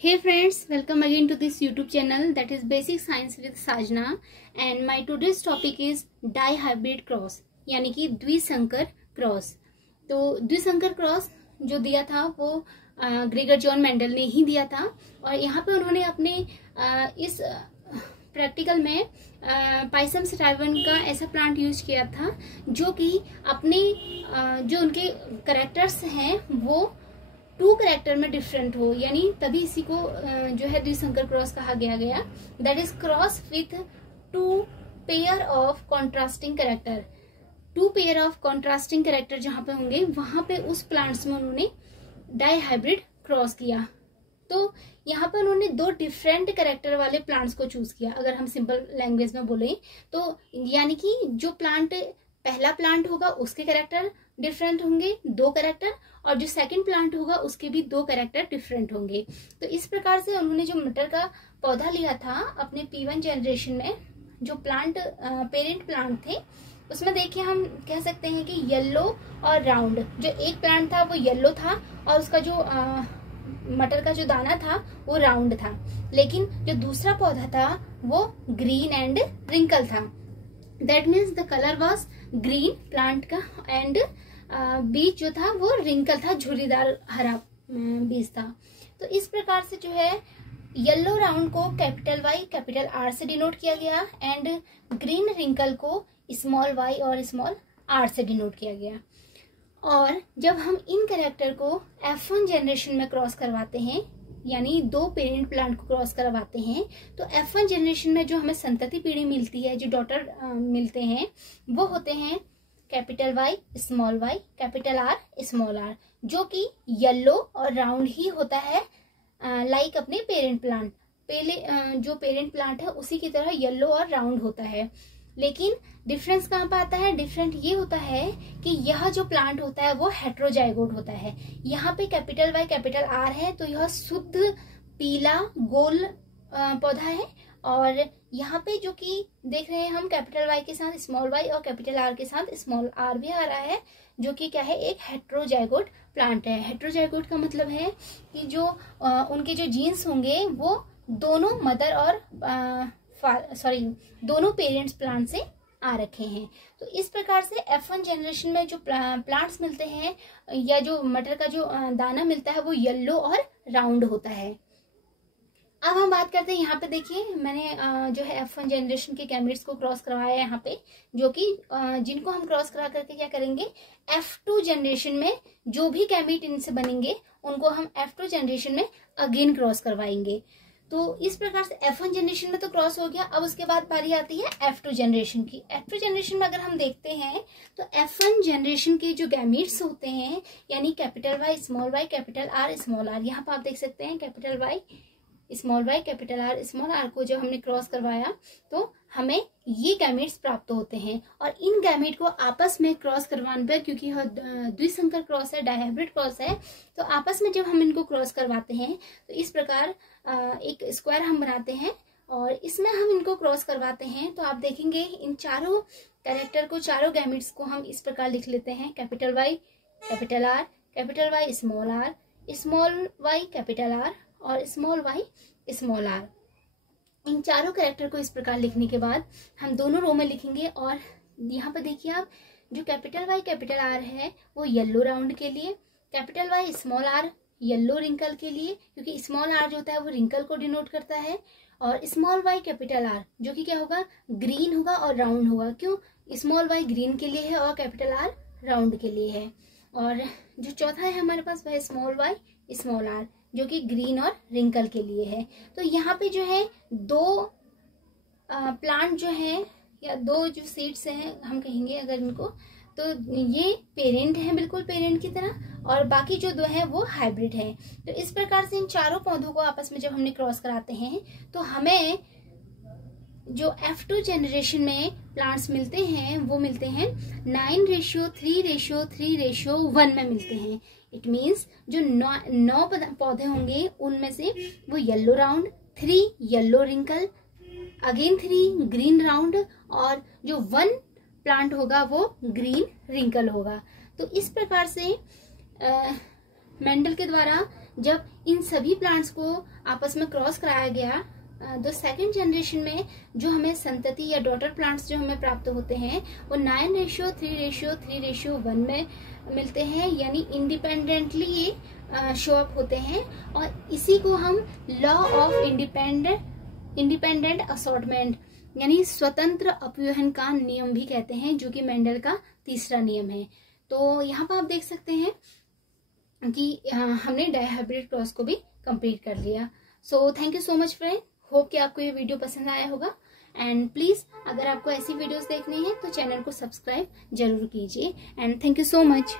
Hey friends, welcome again to this YouTube channel that is Basic Science with Sajna and my today's topic is dihybrid cross यानी कि द्विसंकर cross. तो द्विसंकर cross जो दिया था वो Gregor John Mendel ने ही दिया था और यहाँ पे उन्होंने अपने इस प्रैक्टिकल में पाइसम सटाइवन का ऐसा प्लांट यूज किया था जो कि अपने जो उनके कैरेक्टर्स हैं वो 2 कैरेक्टर में डिफरेंट हो, यानी तभी इसी को जो है द्विसंकर क्रॉस कहा गया। That is cross with 2 pair of contrasting character. 2 pair of contrasting character जहां पे होंगे वहां पे उस प्लांट्स में उन्होंने डाइहाइब्रिड क्रॉस किया। तो यहाँ पे उन्होंने 2 डिफरेंट कैरेक्टर वाले प्लांट्स को चूज किया। अगर हम सिंपल लैंग्वेज में बोले तो यानी कि जो प्लांट पहला प्लांट होगा उसके कैरेक्टर डिफरेंट होंगे 2 कैरेक्टर, और जो सेकंड प्लांट होगा उसके भी 2 कैरेक्टर डिफरेंट होंगे। तो इस प्रकार से उन्होंने जो मटर का पौधा लिया था अपने P1 जनरेशन में, जो प्लांट पेरेंट प्लांट थे उसमें देखिए हम कह सकते हैं कि येलो और राउंड। जो एक प्लांट था वो येलो था और उसका जो मटर का जो दाना था वो राउंड था, लेकिन जो दूसरा पौधा था वो ग्रीन एंड रिंकल था। That means the colour was green plant का एंड बीज जो था वो रिंकल था, झुर्रीदार हरा बीज था। तो इस प्रकार से जो है येलो राउंड को कैपिटल Y कैपिटल R से डिनोट किया गया एंड ग्रीन रिंकल को स्मॉल y और स्मॉल r से डिनोट किया गया। और जब हम इन कैरेक्टर को F1 जनरेशन में क्रॉस करवाते हैं, यानी 2 पेरेंट प्लांट को क्रॉस करवाते हैं, तो F1 जनरेशन में जो हमें संतति पीढ़ी मिलती है, जो डॉटर मिलते हैं, वो होते हैं capital Y capital R small r, जो कि येलो और राउंड ही होता है लाइक अपने पेरेंट प्लांट। पहले जो पेरेंट प्लांट है उसी की तरह येलो और राउंड होता है। लेकिन डिफरेंस कहाँ पे आता है? डिफरेंट ये होता है कि यह जो प्लांट होता है वो हेट्रोजाइगोट होता है। यहाँ पे कैपिटल Y कैपिटल R है तो यह शुद्ध पीला गोल पौधा है, और यहाँ पे जो कि देख रहे हैं हम कैपिटल Y के साथ स्मॉल y और कैपिटल R के साथ स्मॉल r भी आ रहा है, जो कि क्या है, एक हेट्रोजाइगोट प्लांट है। हेट्रोजाइगोट का मतलब है कि जो उनके जो जीन्स होंगे वो दोनों मदर और दोनों पेरेंट्स प्लांट से आ रखे हैं। तो इस प्रकार से F1 जनरेशन में जो प्लांट्स मिलते हैं या जो मटर का जो दाना मिलता है वो येलो और राउंड होता है। अब हम बात करते हैं, यहाँ पे देखिए मैंने जो है F1 जनरेशन के गैमेट्स को क्रॉस करवाया है यहाँ पे, जो कि जिनको हम क्रॉस करा करके क्या करेंगे, F2 जनरेशन में जो भी गैमेट इनसे बनेंगे उनको हम F2 जनरेशन में अगेन क्रॉस करवाएंगे। तो इस प्रकार से F1 जनरेशन में तो क्रॉस हो गया। अब उसके बाद बारी आती है F2 जनरेशन की। F2 जनरेशन में अगर हम देखते हैं तो F1 जनरेशन के जो गैमेट्स होते हैं, यानी capital Y small y capital R small r, यहाँ पर आप देख सकते हैं capital Y small y capital R small r को जब हमने क्रॉस करवाया तो हमें ये गैमेट्स प्राप्त होते हैं। और इन गैमेट को आपस में क्रॉस करवाने पर, क्योंकि यह द्विसंकर क्रॉस है, डाइहाइब्रिड क्रॉस है, तो आपस में जब हम इनको क्रॉस करवाते हैं तो इस प्रकार एक स्क्वायर हम बनाते हैं और इसमें हम इनको क्रॉस करवाते हैं। तो आप देखेंगे इन चारों कैरेक्टर को, चारों गैमेट्स को हम इस प्रकार लिख लेते हैं, capital Y capital R capital Y small y capital R और स्मॉल y स्मॉल r। इन चारों कैरेक्टर को इस प्रकार लिखने के बाद हम दोनों रो में लिखेंगे। और यहाँ पे देखिए आप, जो कैपिटल Y कैपिटल R है वो येलो राउंड के लिए, capital Y small r yellow wrinkle के लिए, क्योंकि स्मॉल r जो होता है वो रिंकल को डिनोट करता है, और स्मॉल y कैपिटल R जो कि क्या होगा, ग्रीन होगा और राउंड होगा। क्यों? स्मॉल y ग्रीन के लिए है और कैपिटल R राउंड के लिए है। और जो चौथा है हमारे पास वह स्मॉल y स्मॉल r जो कि ग्रीन और रिंकल के लिए है। तो यहाँ पे जो है 2 प्लांट जो है या 2 जो सीड्स हैं हम कहेंगे अगर इनको, तो ये पेरेंट हैं बिल्कुल पेरेंट की तरह, और बाकी जो 2 हैं वो हाइब्रिड हैं। तो इस प्रकार से इन चारों पौधों को आपस में जब हमने क्रॉस कराते हैं तो हमें जो F2 जनरेशन में प्लांट्स मिलते हैं वो मिलते हैं 9:3:3:1 में मिलते हैं। इट मीन्स जो 9 पौधे होंगे उनमें से वो yellow round, 3 yellow wrinkle, again 3 green round, और जो 1 प्लांट होगा वो ग्रीन रिंकल होगा। तो इस प्रकार से मेंडल के द्वारा जब इन सभी प्लांट्स को आपस में क्रॉस कराया गया तो सेकेंड जनरेशन में जो हमें संतति या डॉटर प्लांट्स जो हमें प्राप्त होते हैं वो 9:3:3:1 में मिलते हैं, यानी इंडिपेंडेंटली ये शो अप होते हैं। और इसी को हम लॉ ऑफ इंडिपेंडेंट असॉर्टमेंट यानी स्वतंत्र अपव्यूहन का नियम भी कहते हैं, जो कि मेंडल का तीसरा नियम है। तो यहाँ पर आप देख सकते हैं कि हमने डायहाइब्रिड क्रॉस को भी कंप्लीट कर लिया। So thank you so much friend, hope कि आपको ये वीडियो पसंद आया होगा। एंड प्लीज अगर आपको ऐसी वीडियोस देखनी है तो चैनल को सब्सक्राइब जरूर कीजिए। And thank you so much.